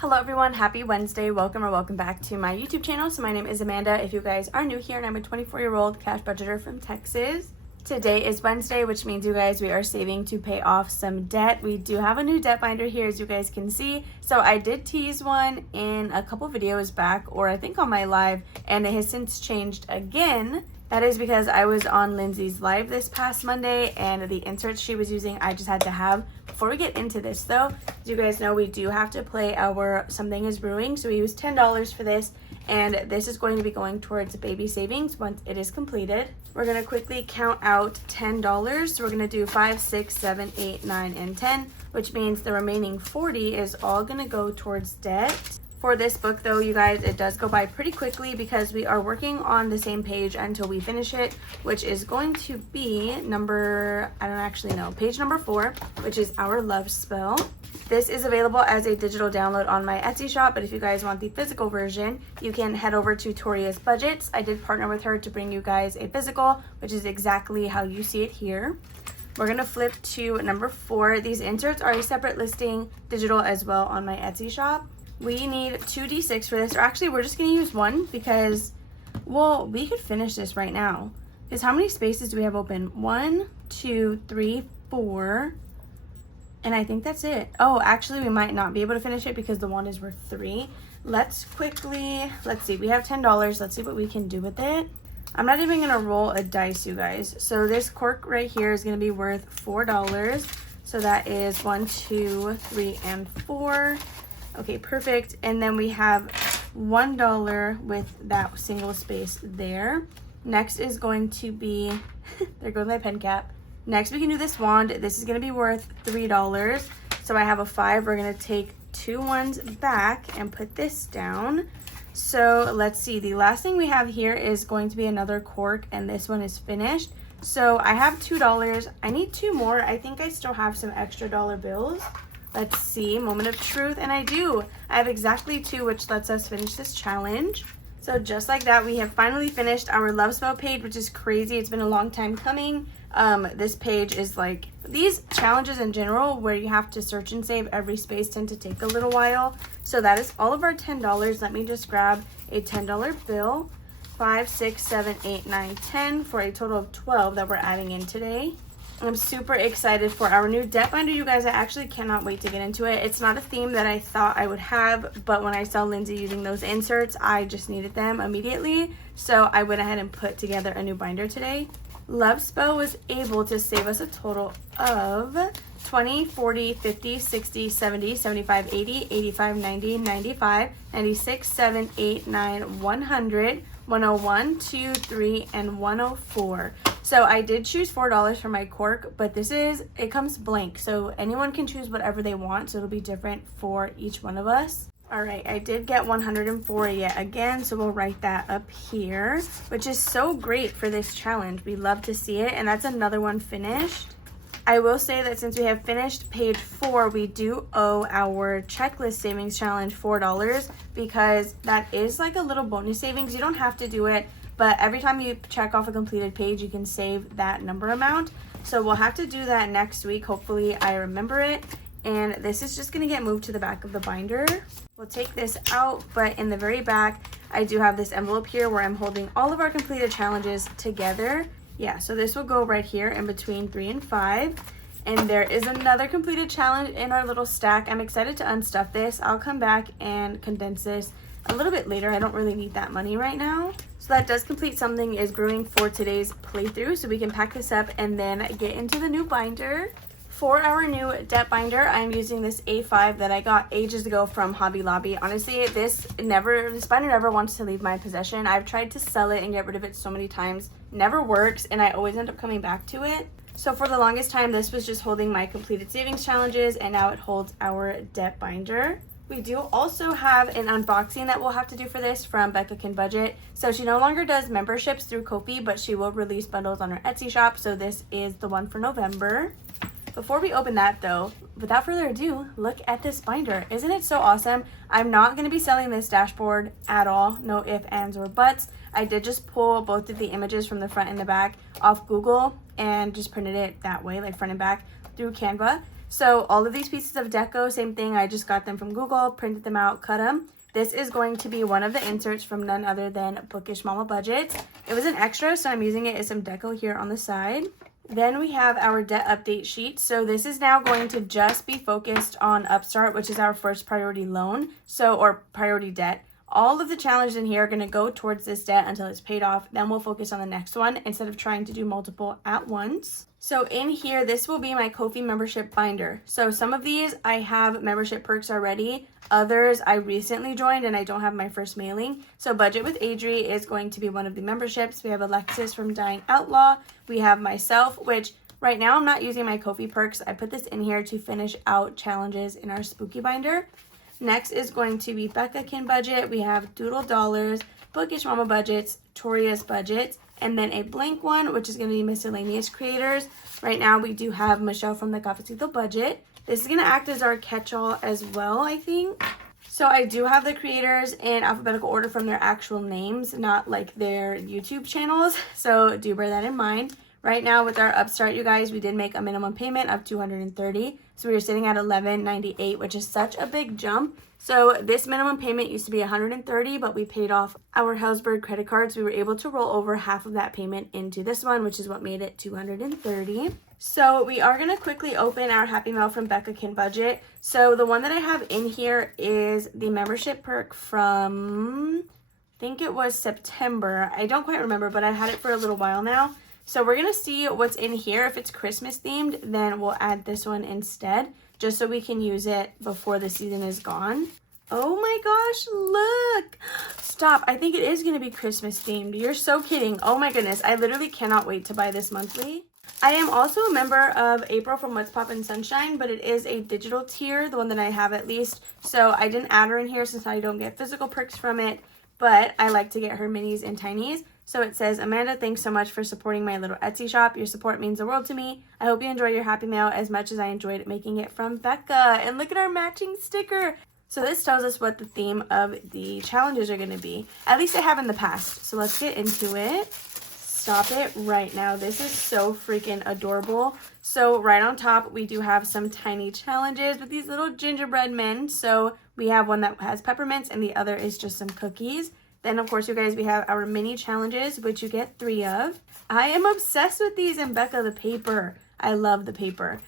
Hello everyone, happy Wednesday. Welcome back to my YouTube channel. So my name is Amanda if you guys are new here, and I'm a 24-year-old cash budgeter from Texas. Today is Wednesday, which means you guys, we are saving to pay off some debt. We do have a new debt binder here, as you guys can see. So I did tease one in a couple videos back, or I think on my live, and it has since changed again. That is because I was on Lindsay's live this past Monday, and the inserts she was using I just had to have. Before we get into this though, as you guys know, we do have to play our Something is Brewing. So we used $10 for this, and this is going to be going towards baby savings once it is completed. We're going to quickly count out $10. So we're going to do 5, 6, 7, 8, 9, and 10, which means the remaining 40 is all going to go towards debt. For this book though, you guys, it does go by pretty quickly because we are working on the same page until we finish it, which is going to be page number 4, which is our love spell. This is available as a digital download on my Etsy shop, but if you guys want the physical version, you can head over to Toria's Budgets. I did partner with her to bring you guys a physical, which is exactly how you see it here. We're going to flip to number 4. These inserts are a separate listing, digital as well, on my Etsy shop. We need 2d6 for this, or actually we're just going to use 1 because, well, we could finish this right now. Because how many spaces do we have open? 1, 2, 3, 4, and I think that's it. Oh, actually we might not be able to finish it because the wand is worth 3. Let's see, we have $10. Let's see what we can do with it. I'm not even going to roll a dice, you guys. So this cork right here is going to be worth $4. So that is 1, 2, 3, and 4. Okay, perfect. And then we have $1 with that single space there. Next is going to be, there goes my pen cap. Next we can do this wand. This is going to be worth $3. So I have a 5. We're going to take 2 ones back and put this down. So let's see. The last thing we have here is going to be another cork, and this one is finished. So I have $2. I need 2 more. I think I still have some extra dollar bills. Let's see, moment of truth, and I do. I have exactly 2, which lets us finish this challenge. So just like that, we have finally finished our love spell page, which is crazy. It's been a long time coming. This page is like, these challenges in general where you have to search and save every space tend to take a little while. So that is all of our $10. Let me just grab a $10 bill. 5, 6, 7, 8, 9, 10 for a total of 12 that we're adding in today. I'm super excited for our new debt binder, you guys. I actually cannot wait to get into it. It's not a theme that I thought I would have, but when I saw Lindsay using those inserts, I just needed them immediately. So I went ahead and put together a new binder today. Love Spell was able to save us a total of 20, 40, 50, 60, 70, 75, 80, 85, 90, 95, 96, 7, 8, 9, 100, 101, 2, 3, and 104. So I did choose $4 for my cork, but it comes blank. So anyone can choose whatever they want. So it'll be different for each one of us. All right, I did get 104 yet again. So we'll write that up here, which is so great for this challenge. We love to see it. And that's another one finished. I will say that since we have finished page 4, we do owe our checklist savings challenge $4 because that is like a little bonus savings. You don't have to do it, but every time you check off a completed page, you can save that number amount. So we'll have to do that next week. Hopefully I remember it. And this is just going to get moved to the back of the binder. We'll take this out, but in the very back, I do have this envelope here where I'm holding all of our completed challenges together. Yeah, so this will go right here in between 3 and 5. And there is another completed challenge in our little stack. I'm excited to unstuff this. I'll come back and condense this a little bit later. I don't really need that money right now. So that does complete Something is Brewing for today's playthrough. So we can pack this up and then get into the new binder. For our new debt binder, I'm using this A5 that I got ages ago from Hobby Lobby. Honestly, this binder never wants to leave my possession. I've tried to sell it and get rid of it so many times. Never works, and I always end up coming back to it. So for the longest time, this was just holding my completed savings challenges, and now it holds our debt binder. We do also have an unboxing that we'll have to do for this from Becca Can Budget. So she no longer does memberships through Ko-fi, but she will release bundles on her Etsy shop. So this is the one for November. Before we open that though, without further ado, look at this binder. Isn't it so awesome? I'm not going to be selling this dashboard at all. No ifs, ands, or buts. I did just pull both of the images from the front and the back off Google and just printed it that way, like front and back, through Canva. So all of these pieces of deco, same thing, I just got them from Google, printed them out, cut them. This is going to be one of the inserts from none other than Bookish Mama Budget. It was an extra, so I'm using it as some deco here on the side. Then we have our debt update sheet. So this is now going to just be focused on Upstart, which is our first priority loan, or priority debt. All of the challenges in here are going to go towards this debt until it's paid off. Then we'll focus on the next one instead of trying to do multiple at once. So in here, this will be my Ko-fi membership binder. So some of these I have membership perks already. Others I recently joined and I don't have my first mailing. So Budget with Adri is going to be one of the memberships. We have Alexis from Dying Outlaw. We have myself, which right now I'm not using my Ko-fi perks. I put this in here to finish out challenges in our spooky binder. Next is going to be Becca Can Budget. We have Doodle Dollars, Bookish Mama Budgets, Toria's Budgets, and then a blank one, which is going to be Miscellaneous Creators. Right now, we do have Michelle from the Cafecito Budget. This is going to act as our catch-all as well, I think. So I do have the creators in alphabetical order from their actual names, not like their YouTube channels. So do bear that in mind. Right now with our Upstart, you guys, we did make a minimum payment of $230. So we were sitting at $11.98, which is such a big jump. So this minimum payment used to be $130, but we paid off our Hellsberg credit cards. We were able to roll over half of that payment into this one, which is what made it $230. So we are going to quickly open our Happy Mail from Becca Can Budget. So the one that I have in here is the membership perk from, I think it was September. I don't quite remember, but I had it for a little while now. So we're going to see what's in here. If it's Christmas themed, then we'll add this one instead, just so we can use it before the season is gone. Oh my gosh, look. Stop. I think it is going to be Christmas themed. You're so kidding. Oh my goodness. I literally cannot wait to buy this monthly. I am also a member of April from What's Poppin' Sunshine, but it is a digital tier, the one that I have at least. So I didn't add her in here since I don't get physical perks from it, but I like to get her minis and tinies. So it says, Amanda, thanks so much for supporting my little Etsy shop. Your support means the world to me. I hope you enjoy your Happy Mail as much as I enjoyed making it from Becca. And look at our matching sticker. So this tells us what the theme of the challenges are going to be. At least I have in the past. So let's get into it. Stop it right now. This is so freaking adorable. So right on top, we do have some tiny challenges with these little gingerbread men. So we have one that has peppermints and the other is just some cookies. Then, of course, you guys, we have our mini challenges, which you get 3 of. I am obsessed with these, and Becca, the paper. I love the paper.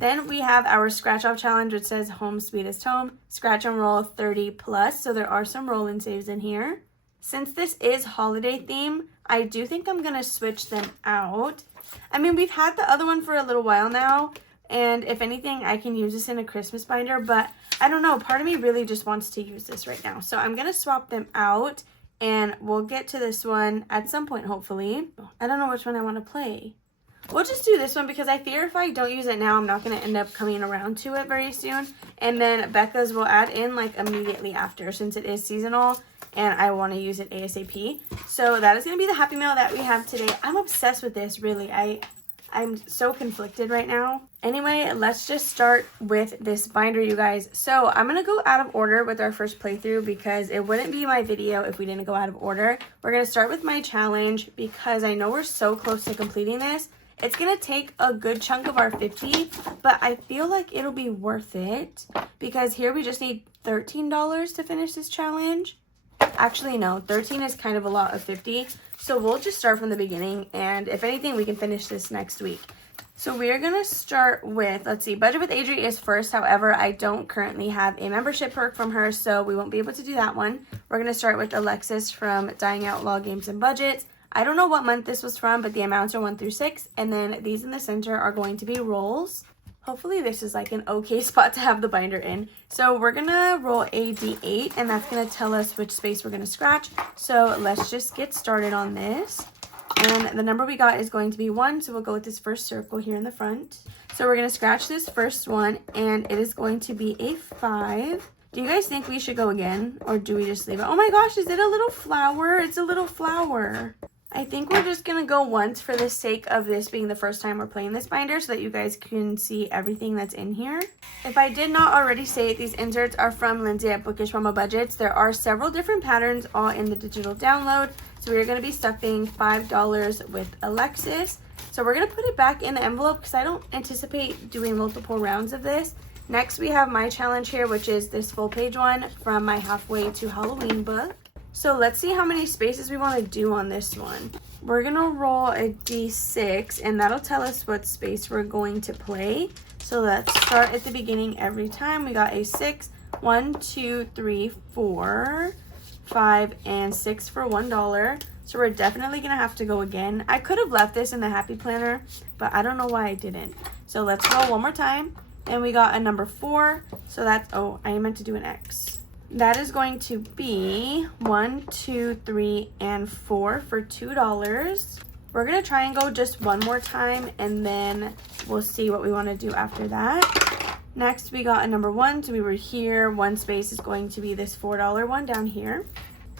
Then we have our scratch off challenge, which says home sweetest home. Scratch and roll 30 plus, so there are some roll and saves in here. Since this is holiday theme, I do think I'm going to switch them out. I mean, we've had the other one for a little while now, and if anything, I can use this in a Christmas binder, but I don't know. Part of me really just wants to use this right now. So I'm going to swap them out. And we'll get to this one at some point, hopefully. I don't know which one I want to play. We'll just do this one because I fear if I don't use it now, I'm not going to end up coming around to it very soon. And then Becca's will add in like immediately after since it is seasonal and I want to use it ASAP. So that is going to be the Happy Mail that we have today. I'm obsessed with this, really. I'm so conflicted right now. Anyway, let's just start with this binder, you guys. So I'm going to go out of order with our first playthrough because it wouldn't be my video if we didn't go out of order. We're going to start with my challenge because I know we're so close to completing this. It's going to take a good chunk of our 50, but I feel like it'll be worth it because here we just need $13 to finish this challenge. Actually, no, 13 is kind of a lot of 50. So we'll just start from the beginning, and if anything, we can finish this next week. So we are going to start with, let's see, Budget with Adri is first. However, I don't currently have a membership perk from her, so we won't be able to do that one. We're going to start with Alexis from Dying Outlaw Games and Budgets. I don't know what month this was from, but the amounts are 1 through 6, and then these in the center are going to be rolls. Hopefully this is like an okay spot to have the binder in. So we're going to roll a D8, and that's going to tell us which space we're going to scratch. So let's just get started on this. And the number we got is going to be 1, so we'll go with this first circle here in the front. So we're going to scratch this first one, and it is going to be a 5. Do you guys think we should go again, or do we just leave it? Oh my gosh, is it a little flower? It's a little flower. I think we're just going to go once for the sake of this being the first time we're playing this binder so that you guys can see everything that's in here. If I did not already say it, these inserts are from Lindsay at Bookish Mama Budgets. There are several different patterns all in the digital download. So we're going to be stuffing $5 with Alexis. So we're going to put it back in the envelope because I don't anticipate doing multiple rounds of this. Next, we have my challenge here, which is this full page one from my Halfway to Halloween book. So let's see how many spaces we want to do on this one. We're going to roll a d6, and that'll tell us what space we're going to play. So let's start at the beginning every time. We got a 6, 1, 2, 3, 4, 5, and 6 for $1. So we're definitely going to have to go again. I could have left this in the Happy Planner, but I don't know why I didn't. So let's roll one more time. And we got a number 4. So that's, oh, I meant to do an X. That is going to be 1, 2, 3, and 4 for $2. We're going to try and go just one more time, and then we'll see what we want to do after that. Next, we got a number 1. So we were here. One space is going to be this $4 one down here.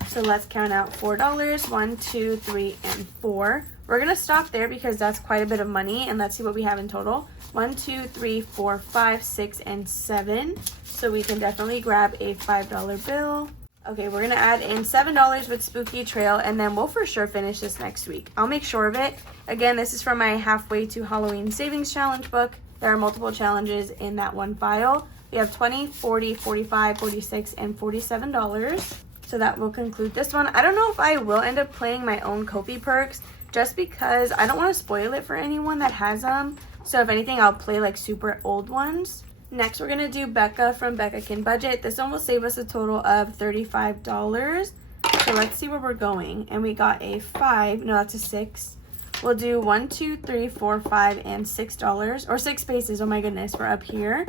So let's count out $4. 1, 2, 3, and 4. We're going to stop there because that's quite a bit of money, and let's see what we have in total. 1, 2, 3, 4, 5, 6, and 7. So we can definitely grab a $5 bill. Okay, we're going to add in $7 with Spooky Trail, and then we'll for sure finish this next week. I'll make sure of it. Again, this is from my Halfway to Halloween Savings Challenge book. There are multiple challenges in that one file. We have $20, $40, $45, $46, and $47. So that will conclude this one. I don't know if I will end up playing my own Ko-fi perks just because I don't want to spoil it for anyone that has them. So if anything, I'll play like super old ones. Next, we're going to do Becca from Becca Can Budget. This one will save us a total of $35. So let's see where we're going. And we got a 5. No, that's a 6. We'll do 1, 2, 3, 4, 5, and $6. Or 6 spaces. Oh my goodness, we're up here.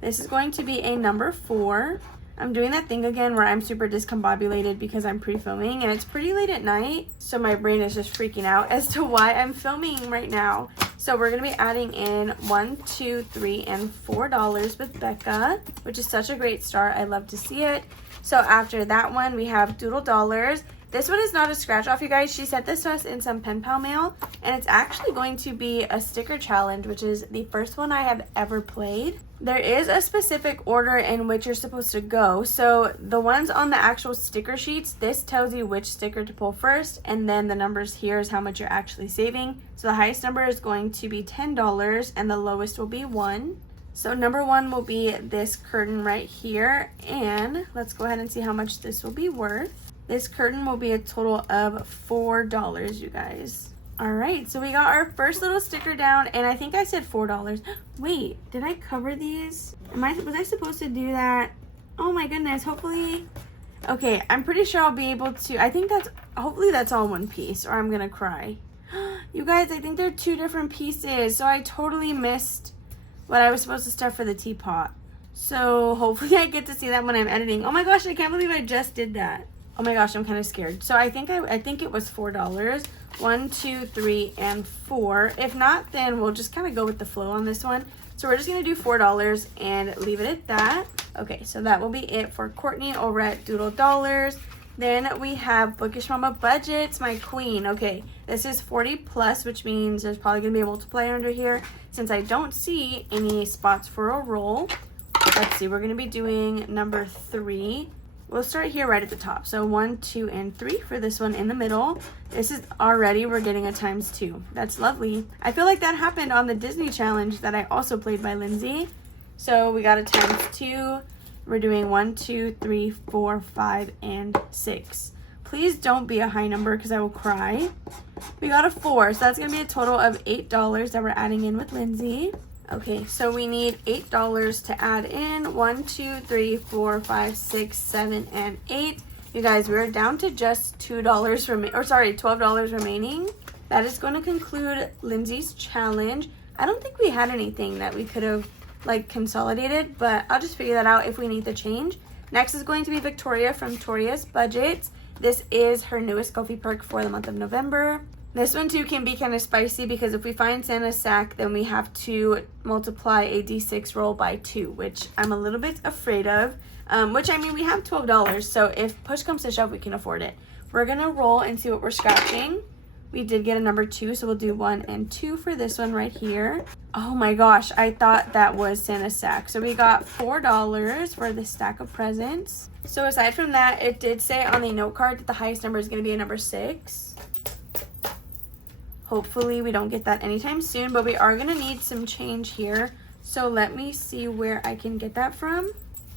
This is going to be a number 4. I'm doing that thing again where I'm super discombobulated because I'm pre-filming and it's pretty late at night. So my brain is just freaking out as to why I'm filming right now. So we're going to be adding in 1, 2, 3, and $4 with Becca, which is such a great start. I love to see it. So after that one, we have Doodle Dollars. This one is not a scratch off, you guys. She sent this to us in some pen pal mail, and it's actually going to be a sticker challenge, which is the first one I have ever played. There is a specific order in which you're supposed to go. So the ones on the actual sticker sheets, this tells you which sticker to pull first, and then the numbers here is how much you're actually saving. So the highest number is going to be $10, and the lowest will be 1. So number 1 will be this curtain right here, and let's go ahead and see how much this will be worth. This curtain will be a total of $4, you guys. All right, so we got our first little sticker down, and I think I said $4. Wait, did I cover these? Was I supposed to do that? Oh my goodness, hopefully. Okay, I'm pretty sure I'll be able to. Hopefully that's all one piece, or I'm gonna cry. You guys, I think they're 2 different pieces, so I totally missed what I was supposed to stuff for the teapot. So hopefully I get to see that when I'm editing. Oh my gosh, I can't believe I just did that. Oh my gosh, I'm kind of scared. So I think it was $4. 1, 2, 3, and 4. If not, then we'll just kind of go with the flow on this one. So we're just going to do $4 and leave it at that. Okay, so that will be it for Courtney over at Doodle Dollars. Then we have Bookish Mama Budgets, my queen. Okay, this is 40 plus, which means there's probably going to be a multiplier under here since I don't see any spots for a roll. Let's see, we're going to be doing number 3. We'll start here right at the top. So 1, 2, and 3 for this one in the middle. This is already, we're getting a ×2. That's lovely. I feel like that happened on the Disney challenge that I also played by Lindsay. So we got a ×2. We're doing 1, 2, 3, 4, 5, and 6. Please don't be a high number because I will cry. We got a 4. So that's going to be a total of $8 that we're adding in with Lindsay. Okay, so we need $8 to add in. 1, 2, 3, 4, 5, 6, 7, and 8. You guys, we're down to just $12 remaining. That is going to conclude Lindsay's challenge. I don't think we had anything that we could have like consolidated, but I'll just figure that out if we need to change. Next is going to be Victoria from Victoria's Budget. This is her newest Ko-fi perk for the month of November. This one too can be kind of spicy because if we find Santa's sack, then we have to multiply a D6 roll by 2, which I'm a little bit afraid of. Which, I mean, we have $12, so if push comes to shove, we can afford it. We're going to roll and see what we're scratching. We did get a number 2, so we'll do 1 and 2 for this one right here. Oh my gosh, I thought that was Santa's sack. So we got $4 for the stack of presents. So aside from that, it did say on the note card that the highest number is going to be a number 6. Hopefully we don't get that anytime soon, but we are gonna need some change here. So let me see where I can get that from.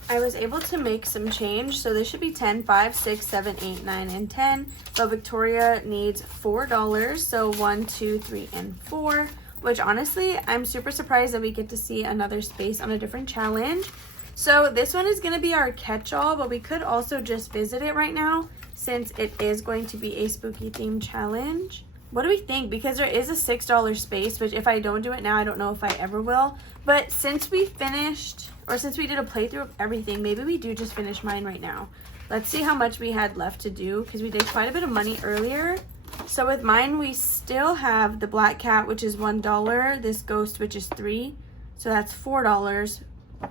I was able to make some change, so this should be 10, 5, 6, 7, 8, 9, and 10. But Victoria needs $4, so 1, 2, 3, and 4. Which honestly, I'm super surprised that we get to see another space on a different challenge. So this one is gonna be our catch-all, but we could also just visit it right now since it is going to be a spooky themed challenge. What do we think? Because there is a $6 space, which if I don't do it now, I don't know if I ever will. But since we finished, or since we did a playthrough of everything, maybe we do just finish mine right now. Let's see how much we had left to do, because we did quite a bit of money earlier. So with mine, we still have the black cat, which is $1, this ghost, which is $3, so that's $4,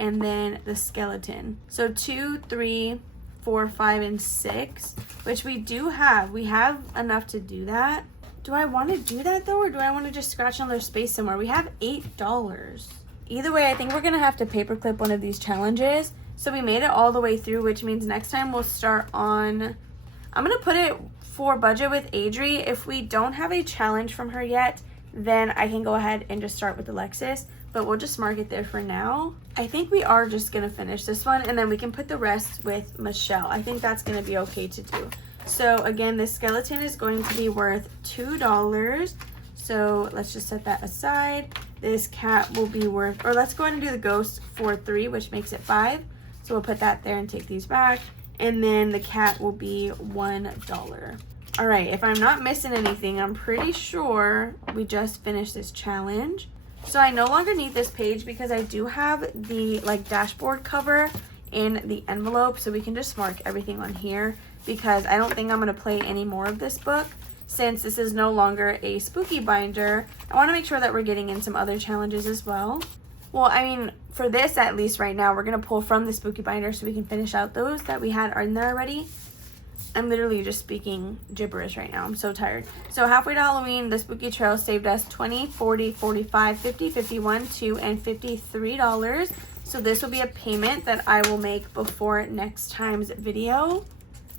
and then the skeleton. So 2, 3, 4, 5, and 6, which we do have. We have enough to do that. Do I want to do that though, or do I want to just scratch another space somewhere? We have $8. Either way, I think we're gonna have to paperclip one of these challenges. So we made it all the way through, which means next time we'll start on, I'm gonna put it for Budget with Adri. If we don't have a challenge from her yet, then I can go ahead and just start with Alexis, but we'll just mark it there for now. I think we are just gonna finish this one, and then we can put the rest with Michelle. I think that's gonna be okay to do. So again, this skeleton is going to be worth $2. So let's just set that aside. This cat will be worth, or let's go ahead and do the ghost for 3, which makes it 5. So we'll put that there and take these back. And then the cat will be $1. All right, if I'm not missing anything, I'm pretty sure we just finished this challenge. So I no longer need this page because I do have the dashboard cover in the envelope, so we can just mark everything on here because I don't think I'm gonna play any more of this book. Since this is no longer a spooky binder, I want to make sure that we're getting in some other challenges as well. Well, I mean, for this at least right now, we're going to pull from the spooky binder so we can finish out those that we had in there already. I'm literally just speaking gibberish right now. I'm so tired. So halfway to Halloween, the spooky trail saved us $20, $40, $45, $50, $51, $2, and $53. So this will be a payment that I will make before next time's video.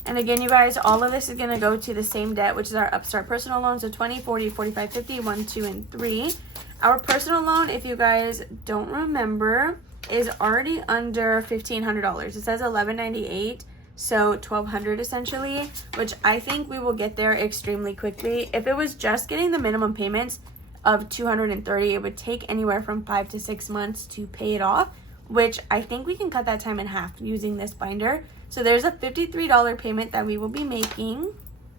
And again, you guys, all of this is going to go to the same debt, which is our Upstart personal loan. So 20, 40, 45, 50, 1, 2, and 3. Our personal loan, if you guys don't remember, is already under $1,500. It says $1,198, so $1,200 essentially, which I think we will get there extremely quickly. If it was just getting the minimum payments of $230, it would take anywhere from 5 to 6 months to pay it off, which I think we can cut that time in half using this binder. So there's a $53 payment that we will be making.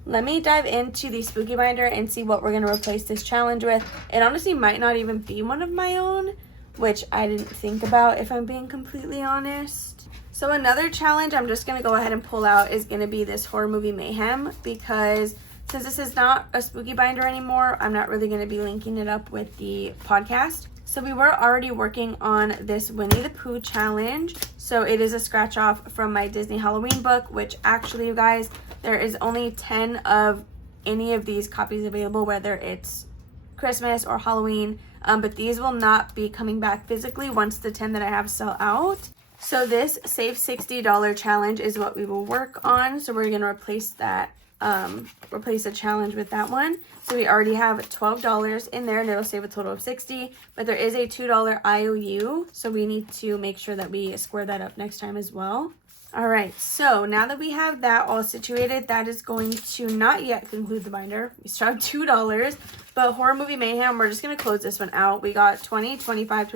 Let me dive into the spooky binder and see what we're going to replace this challenge with. It honestly might not even be one of my own, which I didn't think about if I'm being completely honest. So another challenge I'm just going to go ahead and pull out is going to be this horror movie mayhem, because since this is not a spooky binder anymore, I'm not really going to be linking it up with the podcast. So we were already working on this Winnie the Pooh challenge. So it is a scratch off from my Disney Halloween book, which actually, you guys, there is only 10 of any of these copies available, whether it's Christmas or Halloween. But these will not be coming back physically once the 10 that I have sell out. So this Save $60 challenge is what we will work on. So we're going to replace that, replace a challenge with that one. So we already have $12 in there and it'll save a total of $60, but there is a $2 IOU. So we need to make sure that we square that up next time as well. All right, so now that we have that all situated, that is going to not yet conclude the binder. We still have $2, but Horror Movie Mayhem, we're just going to close this one out. We got $20, $25, $26,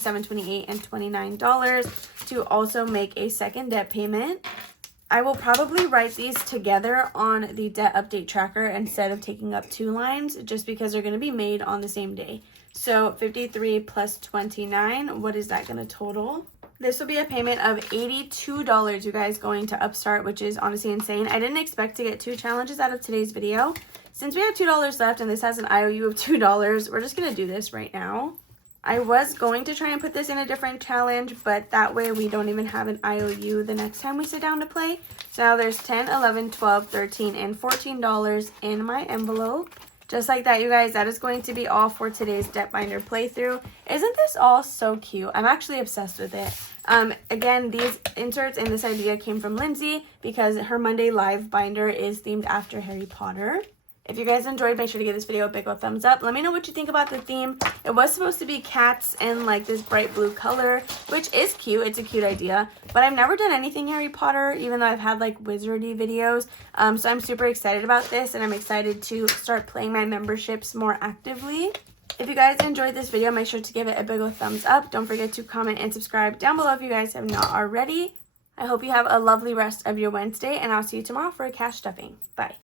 $27, $28, and $29 to also make a second debt payment. I will probably write these together on the debt update tracker instead of taking up 2 lines, just because they're going to be made on the same day. So 53 plus 29, what is that going to total? This will be a payment of $82, you guys, going to Upstart, which is honestly insane. I didn't expect to get 2 challenges out of today's video. Since we have $2 left and this has an IOU of $2, we're just going to do this right now. I was going to try and put this in a different challenge, but that way we don't even have an IOU the next time we sit down to play. So now there's $10, $11, $12, $13, and $14 in my envelope. Just like that, you guys, that is going to be all for today's debt binder playthrough. Isn't this all so cute? I'm actually obsessed with it. Again, these inserts and this idea came from Lindsay because her Monday Live binder is themed after Harry Potter. If you guys enjoyed, make sure to give this video a big old thumbs up. Let me know what you think about the theme. It was supposed to be cats and like this bright blue color, which is cute. It's a cute idea. But I've never done anything Harry Potter, even though I've had like wizardy videos. So I'm super excited about this, and I'm excited to start playing my memberships more actively. If you guys enjoyed this video, make sure to give it a big old thumbs up. Don't forget to comment and subscribe down below if you guys have not already. I hope you have a lovely rest of your Wednesday, and I'll see you tomorrow for a cash stuffing. Bye.